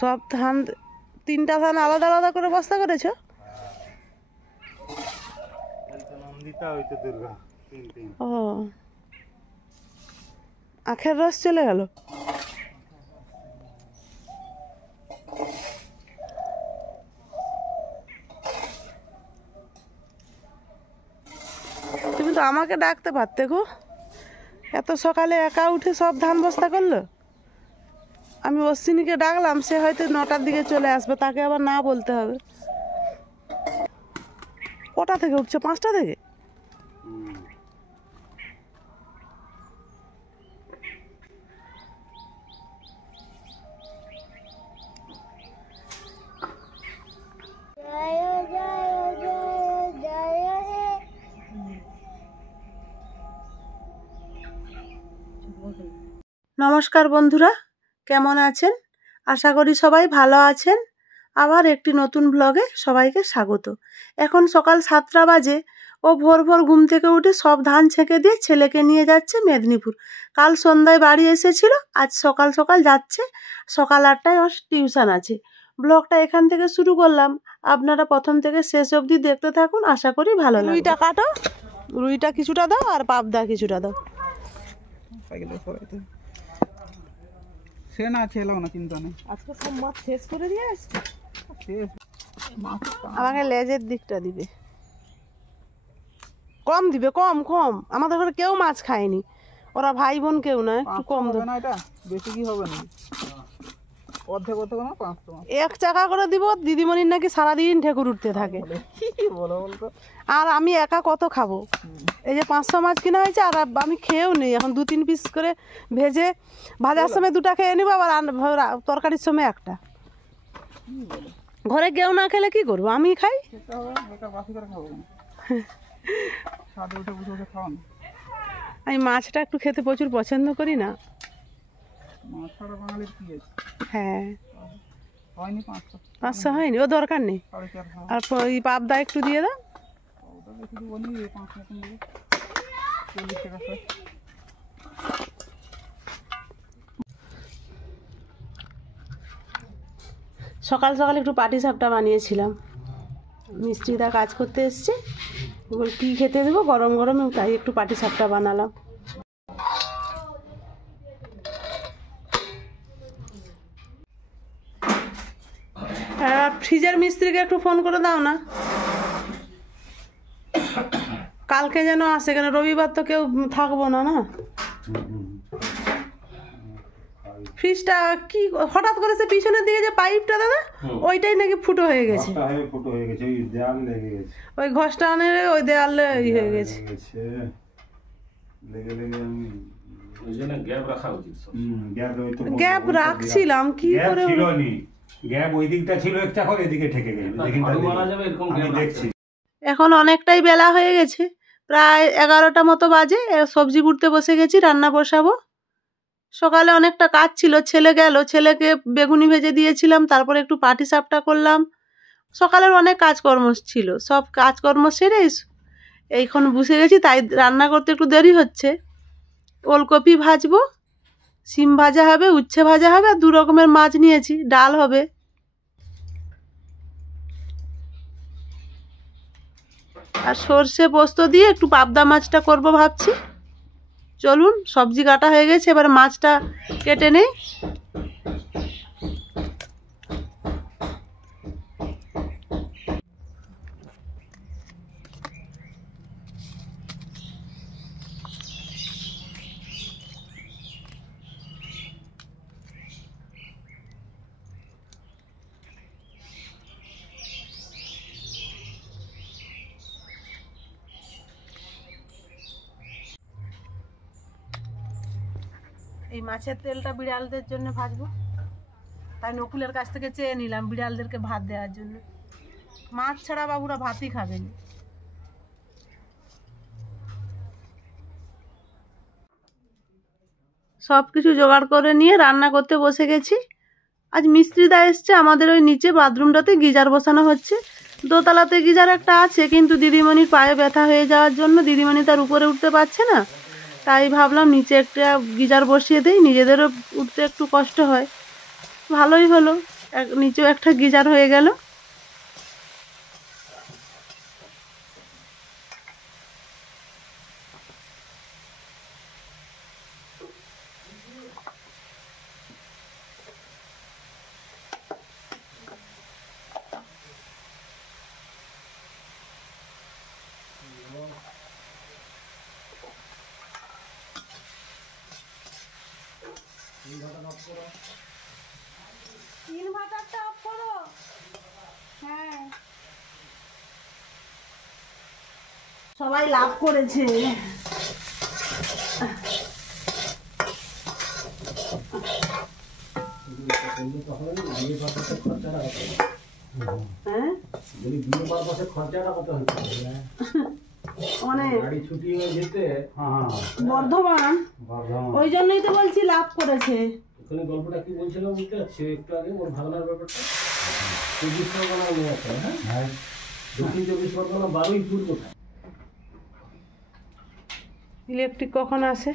সব ধান 3টা ধান আলাদা আলাদা করে বস্তা করেছো? ও, আখের রস চলে গেল। তুমি তো আমাকে ডাকতে পারতে গো, এত সকালে একা উঠে সব ধান বস্তা করলো। আমি অশ্বিনীকে ডাকলাম, সে হয়তো 9টার দিকে চলে আসবে, তাকে আবার না বলতে হবে। কটা থেকে উঠছে? 5টা থেকে? নমস্কার বন্ধুরা, কেমন আছেন? আশা করি সবাই ভালো আছেন। আবার একটি নতুন ব্লগে সবাইকে স্বাগত। এখন সকাল 7টা বাজে। ও ভোর ভোর ঘুম থেকে উঠে সব ধান ছেঁকে দিয়ে ছেলেকে নিয়ে যাচ্ছে মেদিনীপুর। কাল সন্ধ্যায় বাড়ি এসেছিল, আজ সকাল সকাল যাচ্ছে। সকাল 8টায় ওর টিউশন আছে। ব্লগটা এখান থেকে শুরু করলাম, আপনারা প্রথম থেকে শেষ অবধি দেখতে থাকুন, আশা করি ভালো লাগবে। রুইটা কাটো, রুইটা কিছুটা দাও আর পাবদা কিছুটা দাও। সে না ছেলাম না, চিন্তা নেই। আজকে সব মাছ শেষ করে দিয়ে আসছে। আমাকে লেজের দিকটা দিবে, কম দিবে, কম কম। আমাদের ঘরে কেউ মাছ খায়নি, ওরা ভাই বোন কেউ না, একটু কম দেবে না। এটা বেশি কি হবে না, অর্ধেক অর্ধেক না, 500 1 টাকা করে দিব। দিদিমণির নাকি সারাদিন ঠেকুর উঠতে থাকে। বলতো আর আমি একা কত খাবো? এই যে 500 মাছ কিনা হয়েছে, আর আমি খেয়েও নেই এখন। 2-3 পিস করে ভেজে, ভাজার সময় 2টা খেয়ে নিবো, আবার তরকারির সময় 1টা। ঘরে কেউ না খেলে কি করবো? আমি খাই। আমি মাছটা একটু খেতে প্রচুর পছন্দ করি না। হ্যাঁ, 500 হয়নি, ও দরকার নেই। আর ওই পাবদা একটু দিয়ে দাও। সকাল সকাল একটু পাটি সাপটা বানিয়েছিলাম। মিস্ত্রিদা কাজ করতে এসছে, এবার কী খেতে দেবো গরম গরম, তাই একটু পাটি সাপটা বানালাম। ফ্রিজের মিস্ত্রিকে একটু ফোন করে দাও না, কালকে যেন আসে। কেন রবিবার তো কেউ থাকবো না। না, ফ্রিজটা কি হঠাৎ করে সে পিছনের দিকে যে পাইপটা দাদা, ওইটাই নাকি ফুটো হয়ে গেছে। ওই ঘষটা আনে ওই দেয়ালে হয়ে গেছে। গ্যাপ রাখছিলাম কি করে, গ্যাপ ওই দিকটা ছিল একটা করে, এদিকে ঠেকে গেল। আমি দেখছি। এখন অনেকটাই বেলা হয়ে গেছে, প্রায় 11টা মতো বাজে। সবজি কুটতে বসে গেছি, রান্না বসাবো। সকালে অনেকটা কাজ ছিল, ছেলে গেল, ছেলেকে বেগুনি ভেজে দিয়েছিলাম, তারপরে একটু পাটি সাপটা করলাম। সকালের অনেক কাজকর্ম ছিল, সব কাজকর্ম সেরে এইখন বসে গেছি। তাই রান্না করতে একটু দেরি হচ্ছে। ওলকপি ভাজবো, সিম ভাজা হবে, উচ্ছে ভাজা হবে, আর 2 রকমের মাছ নিয়েছি, ডাল হবে। আর সর্ষে পোস্ত দিয়ে একটু পাবদা মাছটা করব ভাবছি। চলুন, সবজি কাটা হয়ে গেছে, এবার মাছটা কেটে নেই। এই মাছের তেলটা বিড়ালদের জন্য ভাজবো, তাই নকুলের কাছ থেকে চেয়ে নিলাম বিড়ালদেরকে ভাত দেওয়ার জন্য। মাছ ছাড়া বাবুরা ভাতই খাবেন। সব কিছু জোগাড় করে নিয়ে রান্না করতে বসে গেছি। আজ মিস্ত্রিদা এসছে, আমাদের ওই নিচে বাথরুমটাতে গিজার বসানো হচ্ছে। দোতলাতে গিজার একটা আছে, কিন্তু দিদিমণির পায়ে ব্যথা হয়ে যাওয়ার জন্য দিদিমণি তার উপরে উঠতে পারছে না। তাই ভাবলাম নিচে একটা গিজার বসিয়ে দেই, নিজেদেরও উঠতে একটু কষ্ট হয়। ভালোই হলো, নিচেও একটা গিজার হয়ে গেল। ইনভার্টারটা অফ করো। হ্যাঁ, সবাই লাভ করেছে। হ্যাঁ, অনেক বর্ধমান, ওই জন্যই তো বলছি লাভ করেছে। ওখানে গল্পটা কি বলছিলাম বুঝতে পারছি একটু আগে, ওর ভাগনার ব্যাপারটা। 24 পরগনা মেয়ে আছে, হ্যাঁ, দক্ষিণ 24 পরগনা 12ই কোথায়? ইলেকট্রিক কখন আসে?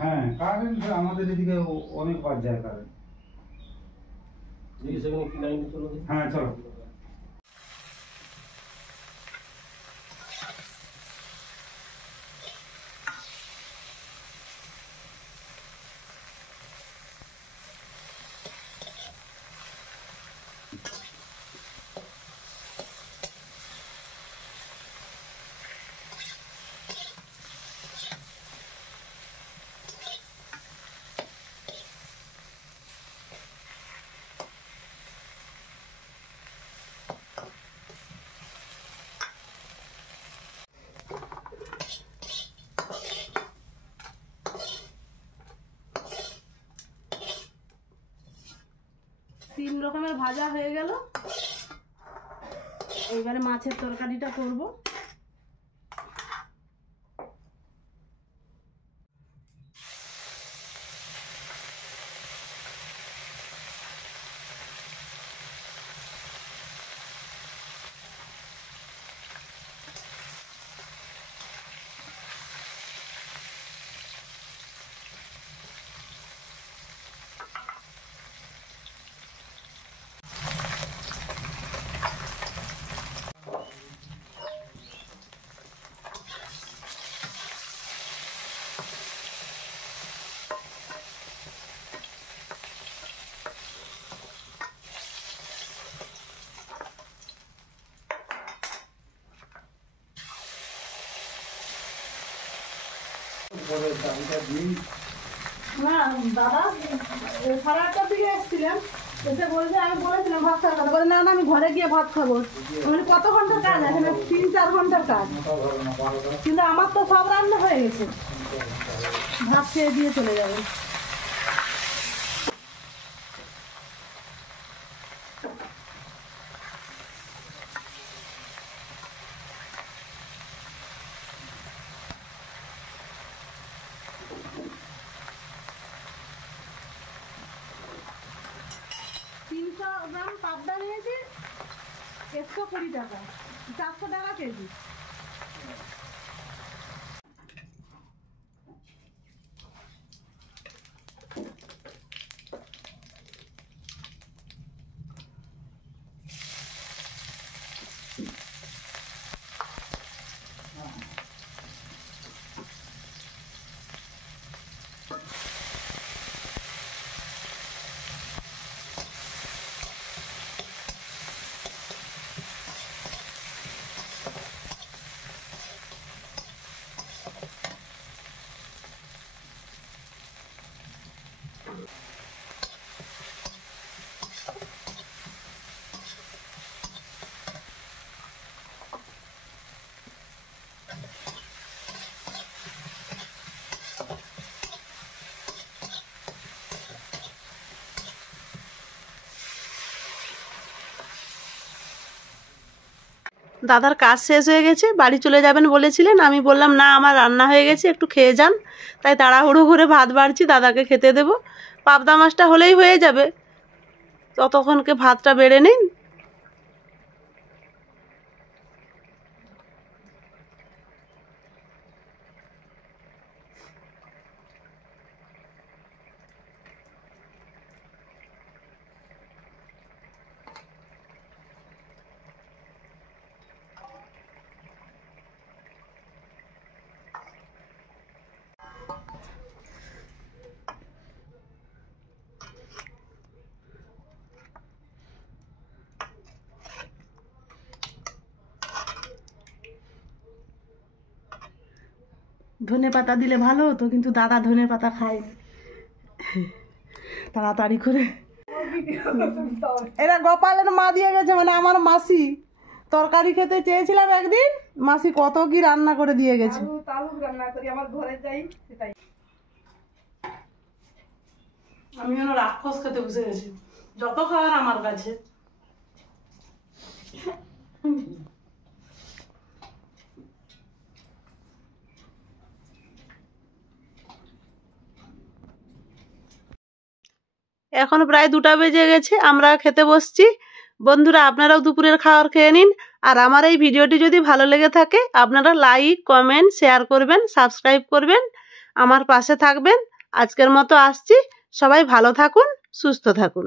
হ্যাঁ, কারেন্ট আমাদের এদিকে অনেকবার যায় কারেন্ট। সেখানে কি লাইন চলো? হ্যাঁ, চলো। তিন রকমের ভাজা হয়ে গেল, এইবারে মাছের তরকারিটা করব। না দাদা, 8:30টার দিকে এসেছিলেন, এসে বলছে, আমি বলেছিলাম ভাত খাওয়ার কথা, বলে না না আমি ঘরে গিয়ে ভাত খাবো। মানে কত ঘন্টার কাজ, এখানে 3-4 ঘন্টার কাজ, কিন্তু আমার তো সব রান্না হয়ে গেছে, ভাত খেয়ে দিয়ে চলে যাবে। গ্রাম পাবদা নিয়েছি 120 টাকা, 400 টাকা কেজি। দাদার কাজ শেষ হয়ে গেছে, বাড়ি চলে যাবেন বলেছিলেন, আমি বললাম না আমার রান্না হয়ে গেছে, একটু খেয়ে যান। তাই তাড়াহুড়ো করে ভাত বাড়ছি, দাদাকে খেতে দেবো। পাবদা মাছটা হলেই হয়ে যাবে, ততক্ষণকে ভাতটা বেড়ে নিন। ধনে পাতা দিলে ভালো হতো, কিন্তু দাদা ধনে পাতা খায় না। তাড়াতাড়ি করে এরা গোপালের মা দিয়ে গেছে, মানে আমার মাসি। তরকারি খেতে চেয়েছিলাম একদিন, মাসি কত কি রান্না করে দিয়ে গেছে। আমি যেন রাক্ষস খেতে বসে গেছি, যত খাবার আমার কাছে। এখন প্রায় 2টা বেজে গেছে, আমরা খেতে বসছি। বন্ধুরা, আপনারাও দুপুরের খাবার খেয়ে নিন। আর আমার এই ভিডিওটি যদি ভালো লেগে থাকে, আপনারা লাইক, কমেন্ট, শেয়ার করবেন, সাবস্ক্রাইব করবেন, আমার পাশে থাকবেন। আজকের মতো আসছি। সবাই ভালো থাকুন, সুস্থ থাকুন।